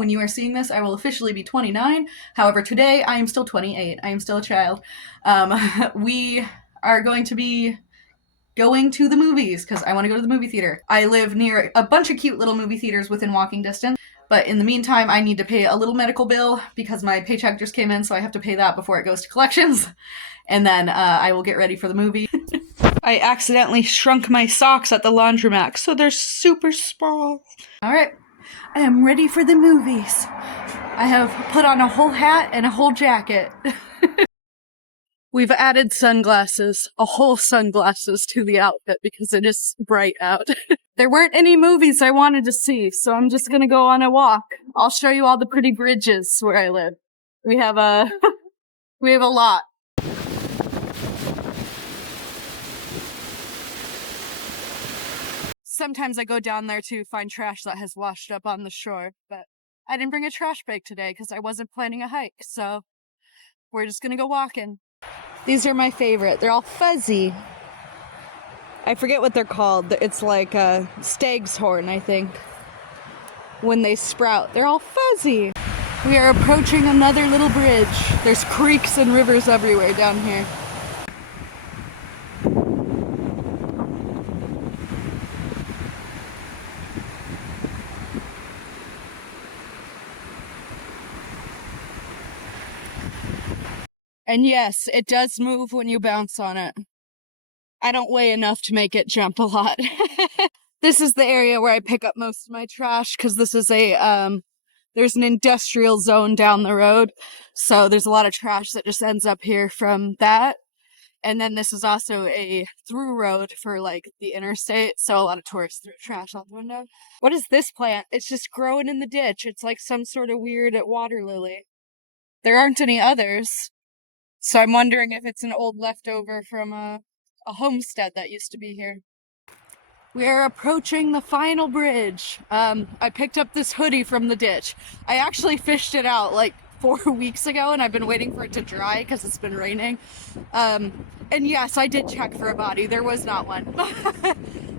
when you are seeing this, I will officially be 29. However, today I am still 28. I am still a child. We are going to be going to the movies because I want to go to the movie theater. I live near a bunch of cute little movie theaters within walking distance, but in the meantime, I need to pay a little medical bill because my paycheck just came in, so I have to pay that before it goes to collections. And then I will get ready for the movie. I accidentally shrunk my socks at the laundromat, so they're super small. All right, I am ready for the movies. I have put on a whole hat and a whole jacket. We've added sunglasses, a whole sunglasses to the outfit because it is bright out. There weren't any movies I wanted to see, so I'm just gonna go on a walk. I'll show you all the pretty bridges where I live. We have a lot. Sometimes I go down there to find trash that has washed up on the shore, but I didn't bring a trash bag today because I wasn't planning a hike, so we're just gonna go walking. These are my favorite. They're all fuzzy. I forget what they're called. It's like a stag's horn, I think. When they sprout, they're all fuzzy. We are approaching another little bridge. There's creeks and rivers everywhere down here. And yes, it does move when you bounce on it. I don't weigh enough to make it jump a lot. This is the area where I pick up most of my trash because this is there's an industrial zone down the road. So there's a lot of trash that just ends up here from that. And then this is also a through road for like the interstate. So a lot of tourists throw trash out the window. What is this plant? It's just growing in the ditch. It's like some sort of weird water lily. There aren't any others. So I'm wondering if it's an old leftover from a homestead that used to be here. We are approaching the final bridge. I picked up this hoodie from the ditch. I actually fished it out like 4 weeks ago and I've been waiting for it to dry because it's been raining. And yes, I did check for a body. There was not one.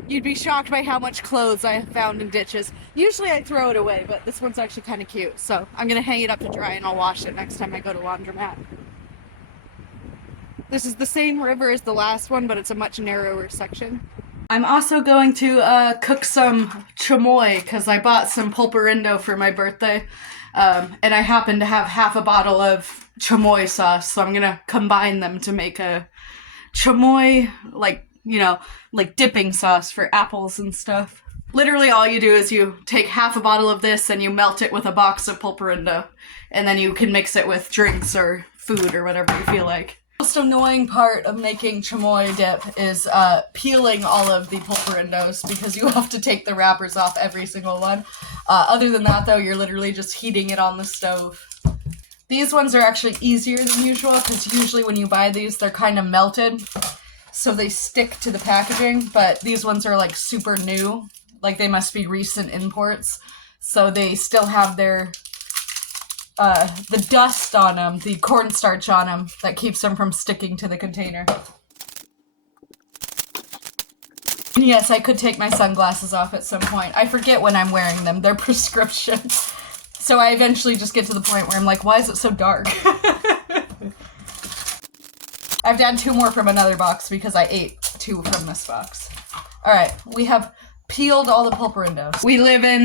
You'd be shocked by how much clothes I have found in ditches. Usually I throw it away, but this one's actually kind of cute. So I'm gonna hang it up to dry and I'll wash it next time I go to laundromat. This is the same river as the last one, but it's a much narrower section. I'm also going to cook some chamoy because I bought some pulparindo for my birthday. And I happen to have half a bottle of chamoy sauce, so I'm gonna combine them to make a chamoy, like dipping sauce for apples and stuff. Literally all you do is you take half a bottle of this and you melt it with a box of pulparindo. And then you can mix it with drinks or food or whatever you feel like. The most annoying part of making chamoy dip is peeling all of the pulparindos because you have to take the wrappers off every single one. Other than that, though, you're literally just heating it on the stove. These ones are actually easier than usual because usually when you buy these, they're kind of melted, so they stick to the packaging, but these ones are like super new, like they must be recent imports, so they still have their the dust on them, the cornstarch on them, that keeps them from sticking to the container. And yes, I could take my sunglasses off at some point. I forget when I'm wearing them. They're prescription. So I eventually just get to the point where I'm like, why is it so dark? I've done 2 more from another box because I ate 2 from this box. Alright, we have peeled all the pulparindos. We live in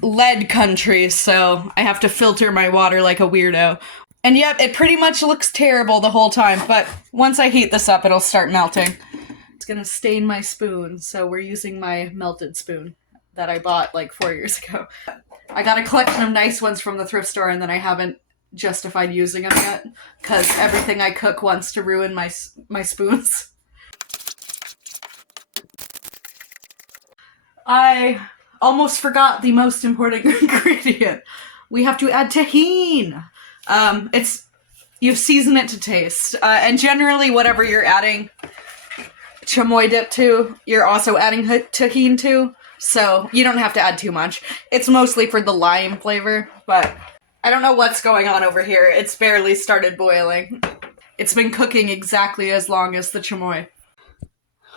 lead country, so I have to filter my water like a weirdo. And yep, it pretty much looks terrible the whole time, but once I heat this up, it'll start melting. It's gonna stain my spoon, so we're using my melted spoon that I bought like 4 years ago. I got a collection of nice ones from the thrift store, and then I haven't justified using them yet, because everything I cook wants to ruin my spoons. I almost forgot the most important ingredient. We have to add tahini. You season it to taste. And generally, whatever you're adding chamoy dip to, you're also adding tahini to. So you don't have to add too much. It's mostly for the lime flavor, but I don't know what's going on over here. It's barely started boiling. It's been cooking exactly as long as the chamoy.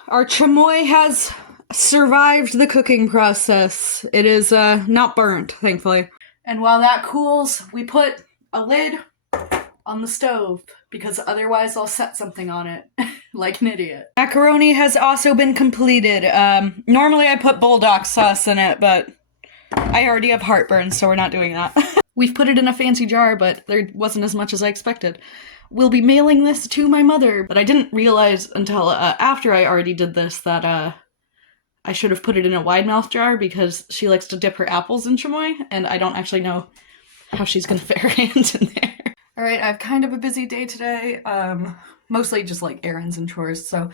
Our chamoy has survived the cooking process. It is not burnt, thankfully. And while that cools, we put a lid on the stove because otherwise I'll set something on it like an idiot. Macaroni has also been completed. Normally I put bulldog sauce in it, but I already have heartburn, so we're not doing that. We've put it in a fancy jar, but there wasn't as much as I expected. We'll be mailing this to my mother, but I didn't realize until after I already did this that I should have put it in a wide mouth jar because she likes to dip her apples in chamoy, and I don't actually know how she's gonna fit her hands in there. Alright, I have kind of a busy day today, mostly just like errands and chores, so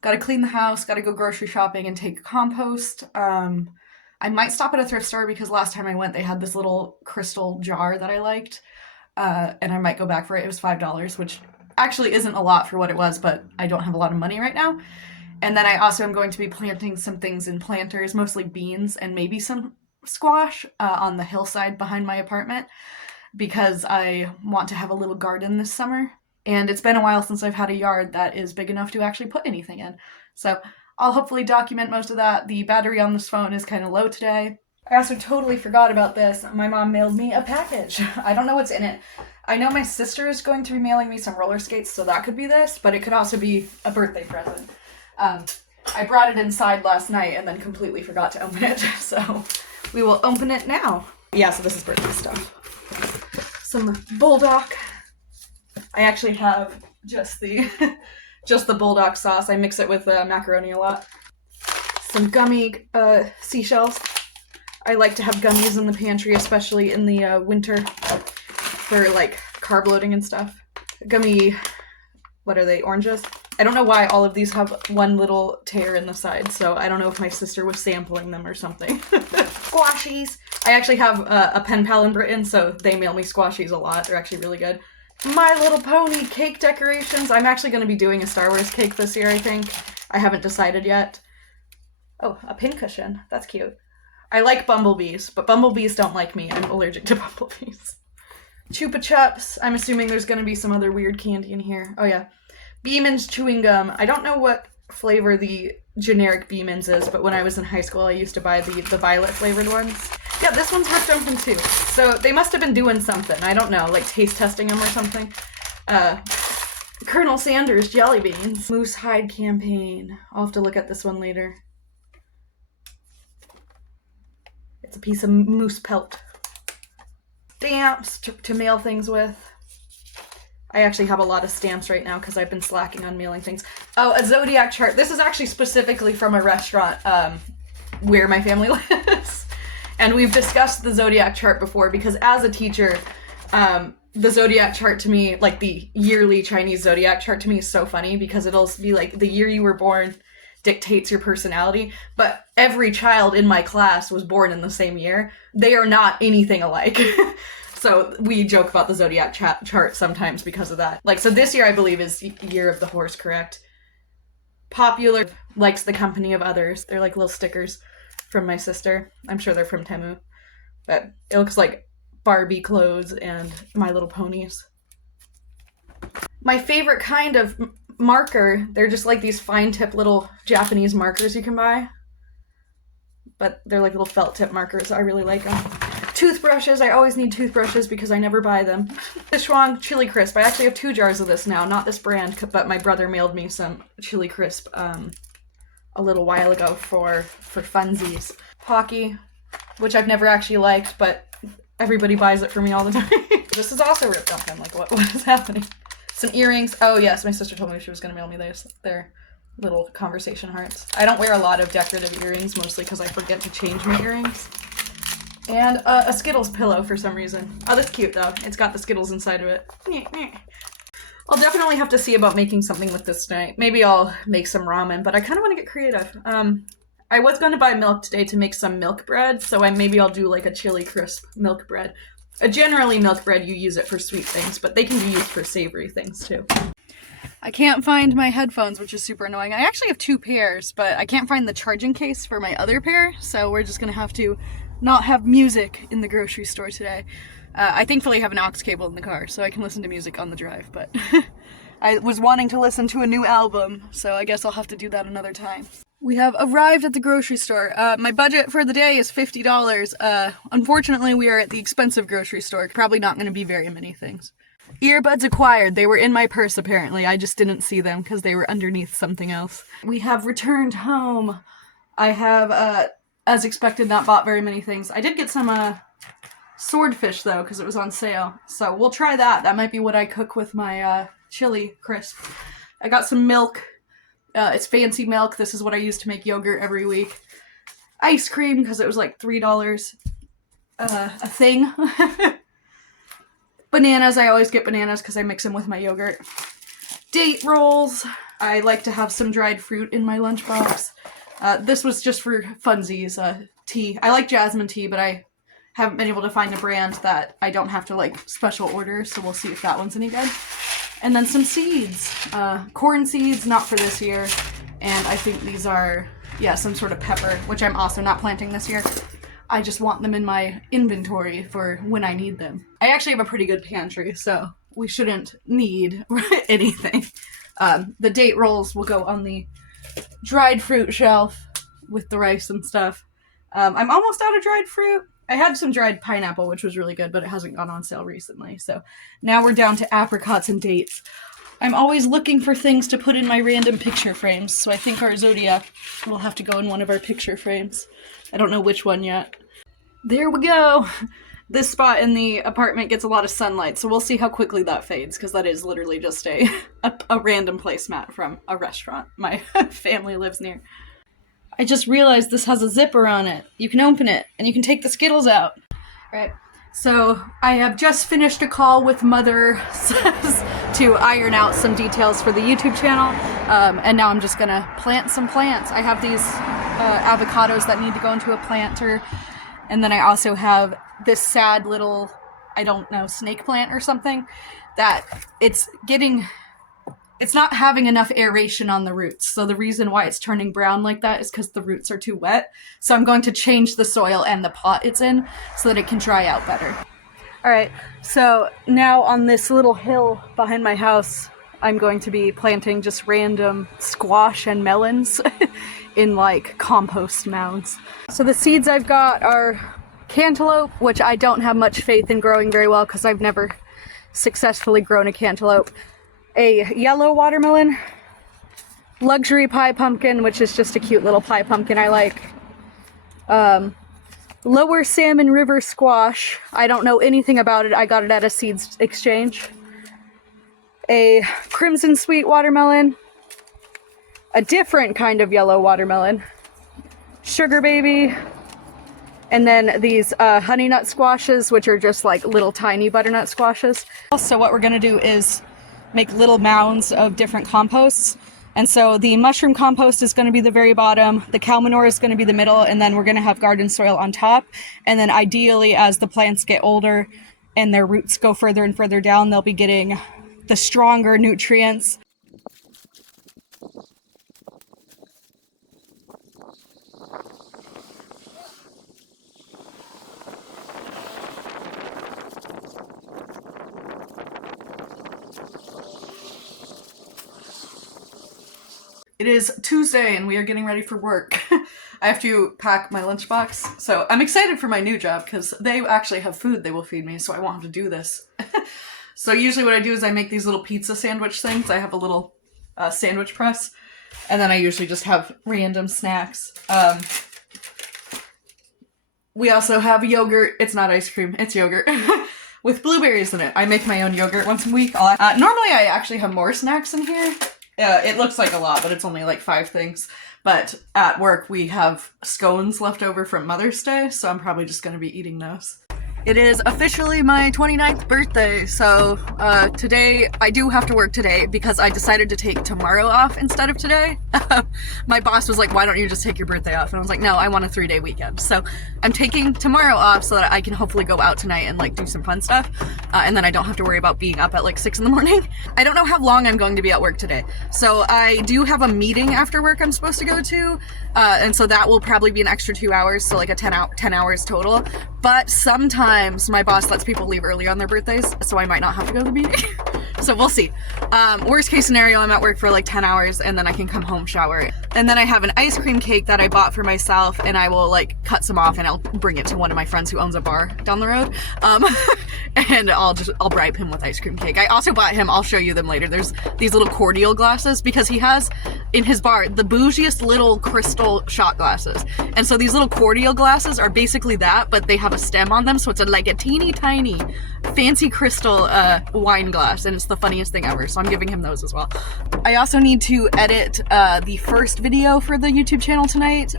gotta clean the house, gotta go grocery shopping and take compost. I might stop at a thrift store because last time I went they had this little crystal jar that I liked, and I might go back for it. It was $5, which actually isn't a lot for what it was, but I don't have a lot of money right now. And then I also am going to be planting some things in planters, mostly beans and maybe some squash on the hillside behind my apartment because I want to have a little garden this summer. And it's been a while since I've had a yard that is big enough to actually put anything in. So I'll hopefully document most of that. The battery on this phone is kind of low today. I also totally forgot about this. My mom mailed me a package. I don't know what's in it. I know my sister is going to be mailing me some roller skates, so that could be this, but it could also be a birthday present. I brought it inside last night and then completely forgot to open it, so we will open it now. Yeah, so this is birthday stuff. Some bulldog. I actually have just the just the bulldog sauce. I mix it with macaroni a lot. Some gummy seashells. I like to have gummies in the pantry, especially in the winter for like carb loading and stuff. Gummy, what are they, oranges? I don't know why all of these have one little tear in the side, so I don't know if my sister was sampling them or something. Squashies! I actually have a pen pal in Britain, so they mail me squashies a lot. They're actually really good. My Little Pony cake decorations. I'm actually going to be doing a Star Wars cake this year, I think. I haven't decided yet. Oh, a pincushion. That's cute. I like bumblebees, but bumblebees don't like me. I'm allergic to bumblebees. Chupa Chups. I'm assuming there's going to be some other weird candy in here. Oh yeah. Beeman's chewing gum. I don't know what flavor the generic Beeman's is, but when I was in high school I used to buy the violet flavored ones. Yeah, this one's Rick Duncan too. So they must have been doing something. I don't know, like taste testing them or something. Colonel Sanders jelly beans. Moose hide campaign. I'll have to look at this one later. It's a piece of moose pelt. Stamps to mail things with. I actually have a lot of stamps right now because I've been slacking on mailing things. Oh, a zodiac chart. This is actually specifically from a restaurant where my family lives. And we've discussed the zodiac chart before because as a teacher, the zodiac chart to me, like the yearly Chinese zodiac chart to me is so funny because it'll be like the year you were born dictates your personality. But every child in my class was born in the same year. They are not anything alike. So we joke about the zodiac chart sometimes because of that. Like, so this year I believe is year of the horse, correct? Popular, likes the company of others. They're like little stickers from my sister. I'm sure they're from Temu. But it looks like Barbie clothes and My Little Ponies. My favorite kind of marker, they're just like these fine tip little Japanese markers you can buy. But they're like little felt tip markers. I really like them. Toothbrushes. I always need toothbrushes because I never buy them. Sichuan Chili Crisp. I actually have 2 jars of this now. Not this brand, but my brother mailed me some Chili Crisp a little while ago for funsies. Pocky, which I've never actually liked, but everybody buys it for me all the time. This is also Rip Duncan. Like, what is happening? Some earrings. Oh yes, my sister told me she was going to mail me those. They're little conversation hearts. I don't wear a lot of decorative earrings, mostly because I forget to change my earrings. And a Skittles pillow for some reason. Oh, that's cute though. It's got the Skittles inside of it. I'll definitely have to see about making something with this tonight. Maybe I'll make some ramen, but I kind of want to get creative. I was going to buy milk today to make some milk bread, so maybe I'll do like a Chili Crisp milk bread. Generally milk bread, you use it for sweet things, but they can be used for savory things too. I can't find my headphones, which is super annoying. I actually have 2 pairs, but I can't find the charging case for my other pair, so we're just gonna have to not have music in the grocery store today. I thankfully have an aux cable in the car, so I can listen to music on the drive, but I was wanting to listen to a new album, so I guess I'll have to do that another time. We have arrived at the grocery store. My budget for the day is $50. Unfortunately, we are at the expensive grocery store. Probably not going to be very many things. Earbuds acquired. They were in my purse, apparently. I just didn't see them because they were underneath something else. We have returned home. I have, as expected, not bought very many things. I did get some, swordfish, though, because it was on sale. So we'll try that. That might be what I cook with my, chili crisp. I got some milk. It's fancy milk. This is what I use to make yogurt every week. Ice cream, because it was like $3 a thing. Bananas. I always get bananas because I mix them with my yogurt. Date rolls. I like to have some dried fruit in my lunchbox. This was just for funsies. Tea. I like jasmine tea, but I haven't been able to find a brand that I don't have to like special order, so we'll see if that one's any good. And then some seeds. Corn seeds, not for this year. And I think these are, yeah, some sort of pepper, which I'm also not planting this year. I just want them in my inventory for when I need them. I actually have a pretty good pantry, so we shouldn't need anything. The date rolls will go on the dried fruit shelf with the rice and stuff. I'm almost out of dried fruit. I had some dried pineapple, which was really good, but it hasn't gone on sale recently. So now we're down to apricots and dates. I'm always looking for things to put in my random picture frames, so I think our Zodiac will have to go in one of our picture frames. I don't know which one yet. There we go! This spot in the apartment gets a lot of sunlight, so we'll see how quickly that fades, because that is literally just a random placemat from a restaurant my family lives near. I just realized this has a zipper on it. You can open it, and you can take the Skittles out. Right. So I have just finished a call with Mother to iron out some details for the YouTube channel, and now I'm just gonna plant some plants. I have these avocados that need to go into a planter, and then I also have this sad little, I don't know, snake plant or something that it's not having enough aeration on the roots. So the reason why it's turning brown like that is because the roots are too wet. So I'm going to change the soil and the pot it's in so that it can dry out better. All right, so now on this little hill behind my house, I'm going to be planting just random squash and melons in like compost mounds. So the seeds I've got are cantaloupe, which I don't have much faith in growing very well because I've never successfully grown a cantaloupe. A yellow watermelon, luxury pie pumpkin, which is just a cute little pie pumpkin I like. Lower salmon river squash. I don't know anything about it. I got it at a seeds exchange. A crimson sweet watermelon. A different kind of yellow watermelon. Sugar baby. And then these honey nut squashes, which are just like little tiny butternut squashes. So what we're gonna do is make little mounds of different composts. And so the mushroom compost is going to be the very bottom, the cow manure is going to be the middle, and then we're going to have garden soil on top. And then ideally, as the plants get older and their roots go further and further down, they'll be getting the stronger nutrients. It is Tuesday and we are getting ready for work. I have to pack my lunchbox, so I'm excited for my new job because they actually have food they will feed me, so I won't have to do this. So usually what I do is I make these little pizza sandwich things. I have a little sandwich press, and then I usually just have random snacks. We also have yogurt. It's not ice cream, it's yogurt. With blueberries in it. I make my own yogurt once a week. Normally I actually have more snacks in here. It looks like a lot, but it's only like 5 things. But at work, we have scones left over from Mother's Day, so I'm probably just going to be eating those. It is officially my 29th birthday, so today, I do have to work today because I decided to take tomorrow off instead of today. My boss was like, why don't you just take your birthday off? And I was like, no, I want a 3-day weekend. So I'm taking tomorrow off so that I can hopefully go out tonight and like do some fun stuff. And then I don't have to worry about being up at like 6 in the morning. I don't know how long I'm going to be at work today. So I do have a meeting after work I'm supposed to go to. And so that will probably be an extra 2 hours, so like a 10 hours total. But sometimes my boss lets people leave early on their birthdays, so I might not have to go to the meeting. So we'll see. Worst case scenario, I'm at work for like 10 hours and then I can come home, shower. And then I have an ice cream cake that I bought for myself, and I will like cut some off and I'll bring it to one of my friends who owns a bar down the road. And I'll bribe him with ice cream cake. I also bought him, I'll show you them later. There's these little cordial glasses because he has in his bar the bougiest little crystal shot glasses. And so these little cordial glasses are basically that, but they have a stem on them. So it's like a teeny tiny fancy crystal wine glass, and it's the funniest thing ever. So I'm giving him those as well. I also need to edit the first video for the YouTube channel tonight.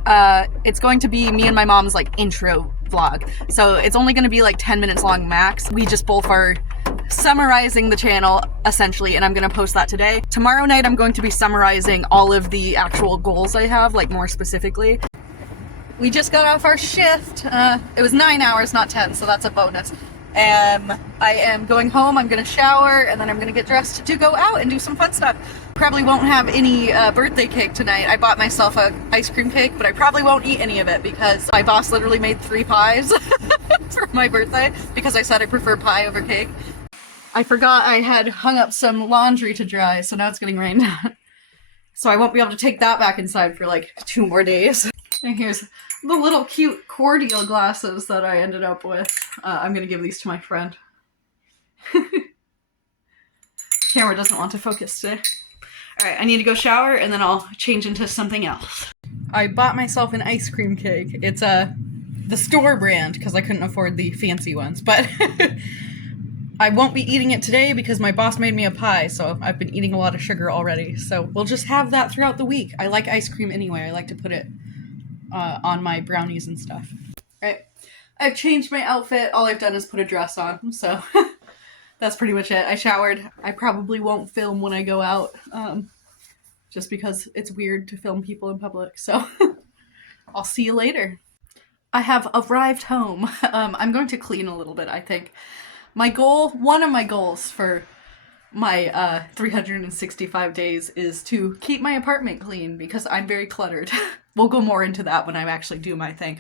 It's going to be me and my mom's like intro vlog. So it's only going to be like 10 minutes long max. We just both are summarizing the channel essentially, and I'm going to post that today. Tomorrow night I'm going to be summarizing all of the actual goals I have, like more specifically. We just got off our shift. It was 9 hours, not 10, so that's a bonus. I am going home, I'm gonna shower, and then I'm gonna get dressed to go out and do some fun stuff. Probably won't have any birthday cake tonight. I bought myself a ice cream cake, but I probably won't eat any of it because my boss literally made 3 pies for my birthday because I said I prefer pie over cake. I forgot I had hung up some laundry to dry, so now it's getting rained on. So I won't be able to take that back inside for like 2 more days. And here's the little cute cordial glasses that I ended up with. I'm gonna give these to my friend. Camera doesn't want to focus today. Alright, I need to go shower and then I'll change into something else. I bought myself an ice cream cake. It's the store brand because I couldn't afford the fancy ones, but I won't be eating it today because my boss made me a pie, so I've been eating a lot of sugar already. So we'll just have that throughout the week. I like ice cream anyway. I like to put it on my brownies and stuff. Alright, I've changed my outfit. All I've done is put a dress on, so that's pretty much it. I showered. I probably won't film when I go out, just because it's weird to film people in public, so I'll see you later. I have arrived home. I'm going to clean a little bit, I think. One of my goals for my 365 days is to keep my apartment clean because I'm very cluttered. We'll go more into that when I actually do my thing.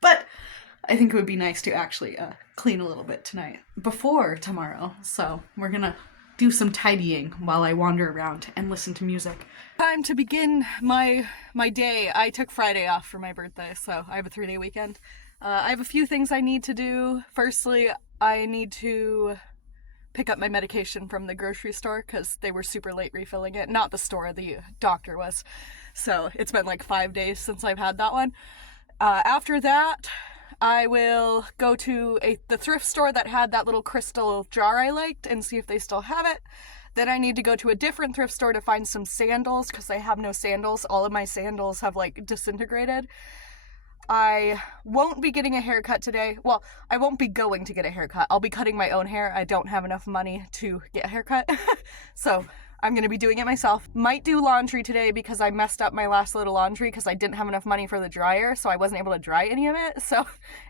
But I think it would be nice to actually clean a little bit tonight before tomorrow. So we're gonna do some tidying while I wander around and listen to music. Time to begin my day. I took Friday off for my birthday, so I have a 3-day weekend. I have a few things I need to do. Firstly, I need to pick up my medication from the grocery store because they were super late refilling it. Not the store, the doctor was. So it's been like 5 days since I've had that one. After that, I will go to the thrift store that had that little crystal jar I liked and see if they still have it. Then I need to go to a different thrift store to find some sandals because I have no sandals. All of my sandals have like disintegrated. I won't be getting a haircut today. Well, I won't be going to get a haircut. I'll be cutting my own hair. I don't have enough money to get a haircut. So I'm going to be doing it myself. Might do laundry today because I messed up my last load of laundry because I didn't have enough money for the dryer, so I wasn't able to dry any of it.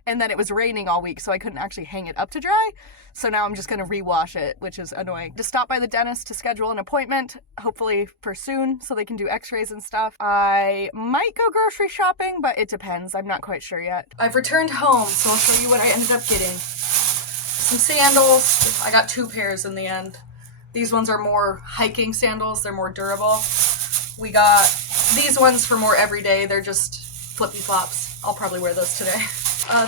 And then it was raining all week, so I couldn't actually hang it up to dry. So now I'm just going to rewash it, which is annoying. To stop by the dentist to schedule an appointment, hopefully for soon, so they can do x-rays and stuff. I might go grocery shopping, but it depends. I'm not quite sure yet. I've returned home, so I'll show you what I ended up getting. Some sandals. I got 2 pairs in the end. These ones are more hiking sandals. They're more durable. We got these ones for more everyday. They're just flippy flops. I'll probably wear those today.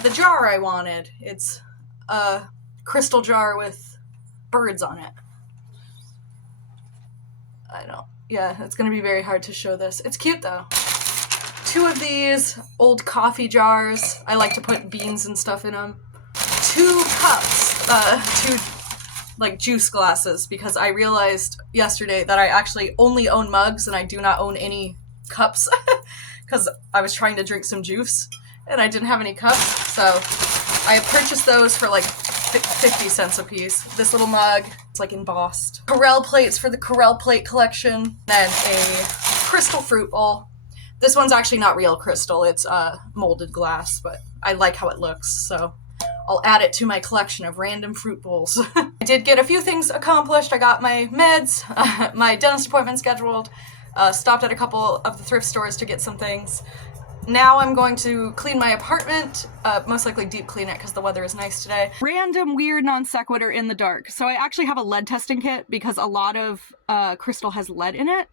The jar I wanted. It's a crystal jar with birds on it. Yeah, it's gonna be very hard to show this. It's cute though. 2 of these old coffee jars. I like to put beans and stuff in them. 2 cups. 2 like juice glasses because I realized yesterday that I actually only own mugs and I do not own any cups because I was trying to drink some juice and I didn't have any cups, so I purchased those for like 50 cents a piece. This little mug, it's like embossed. Corelle plates for the Corelle plate collection. Then a crystal fruit bowl. This one's actually not real crystal, it's molded glass, but I like how it looks, so I'll add it to my collection of random fruit bowls. I did get a few things accomplished. I got my meds, my dentist appointment scheduled, stopped at a couple of the thrift stores to get some things. Now I'm going to clean my apartment, most likely deep clean it because the weather is nice today. Random weird non sequitur in the dark. So I actually have a lead testing kit because a lot of crystal has lead in it.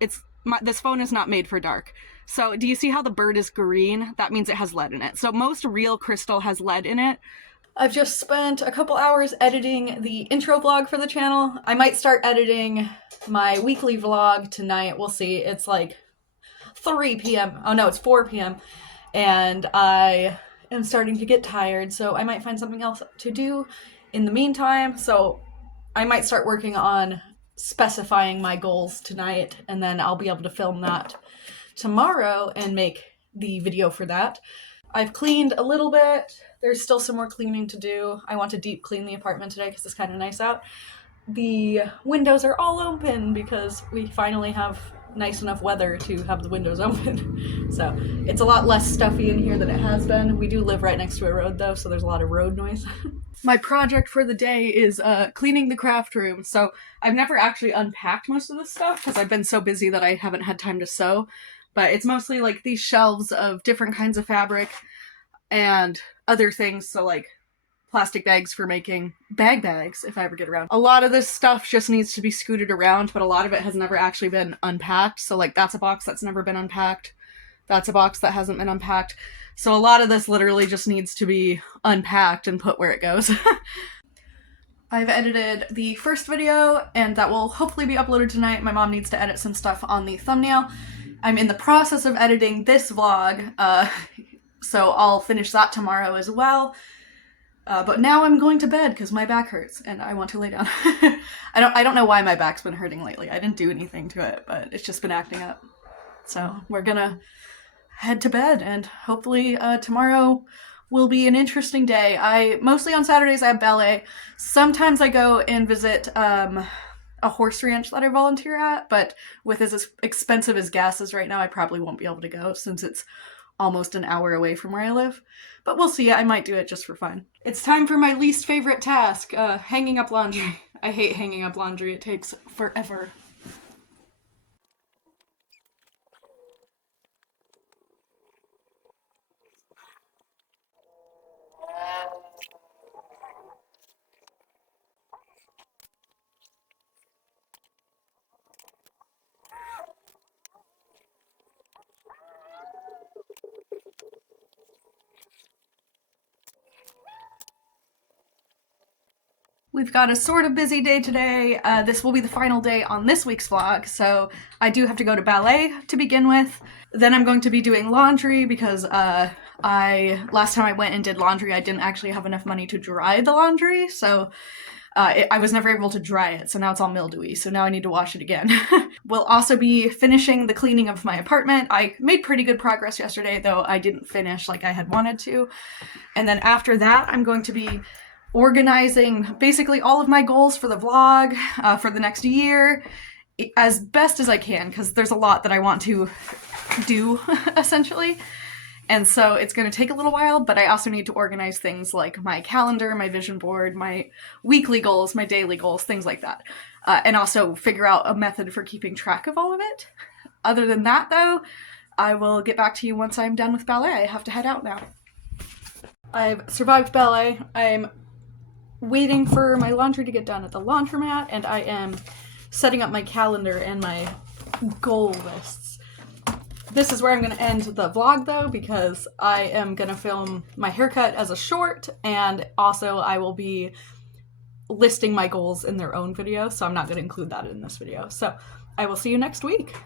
It's this phone is not made for dark. So do you see how the bird is green? That means it has lead in it. So most real crystal has lead in it. I've just spent a couple hours editing the intro vlog for the channel. I might start editing my weekly vlog tonight. We'll see. It's like 3 p.m. Oh no, it's 4 p.m. And I am starting to get tired, so I might find something else to do in the meantime. So I might start working on specifying my goals tonight, and then I'll be able to film that tomorrow and make the video for that. I've cleaned a little bit. There's still some more cleaning to do. I want to deep clean the apartment today because it's kind of nice out. The windows are all open because we finally have nice enough weather to have the windows open. So it's a lot less stuffy in here than it has been. We do live right next to a road though, so there's a lot of road noise. My project for the day is cleaning the craft room. So I've never actually unpacked most of this stuff because I've been so busy that I haven't had time to sew. But it's mostly like these shelves of different kinds of fabric and other things, so like plastic bags for making bags if I ever get around. A lot of this stuff just needs to be scooted around, but a lot of it has never actually been unpacked. So like that's a box that's never been unpacked. That's a box that hasn't been unpacked. So a lot of this literally just needs to be unpacked and put where it goes. I've edited the first video and that will hopefully be uploaded tonight. My mom needs to edit some stuff on the thumbnail. I'm in the process of editing this vlog, so I'll finish that tomorrow as well. But now I'm going to bed because my back hurts and I want to lay down. I don't know why my back's been hurting lately. I didn't do anything to it, but it's just been acting up. So we're gonna head to bed and hopefully tomorrow will be an interesting day. Mostly on Saturdays I have ballet. Sometimes I go and visit a horse ranch that I volunteer at, but with as expensive as gas is right now, I probably won't be able to go since it's almost an hour away from where I live. But we'll see. I might do it just for fun. It's time for my least favorite task, hanging up laundry. I hate hanging up laundry. It takes forever. We've got a sort of busy day today. This will be the final day on this week's vlog, so I do have to go to ballet to begin with. Then I'm going to be doing laundry because last time I went and did laundry, I didn't actually have enough money to dry the laundry, so I was never able to dry it, so now it's all mildewy, so now I need to wash it again. We'll also be finishing the cleaning of my apartment. I made pretty good progress yesterday, though I didn't finish like I had wanted to. And then after that, I'm going to be organizing basically all of my goals for the vlog for the next year as best as I can, because there's a lot that I want to do, essentially. And so it's going to take a little while, but I also need to organize things like my calendar, my vision board, my weekly goals, my daily goals, things like that. And also figure out a method for keeping track of all of it. Other than that, though, I will get back to you once I'm done with ballet. I have to head out now. I've survived ballet. I'm waiting for my laundry to get done at the laundromat, and I am setting up my calendar and my goal lists. This is where I'm going to end the vlog, though, because I am going to film my haircut as a short, and also I will be listing my goals in their own video, so I'm not going to include that in this video. So I will see you next week.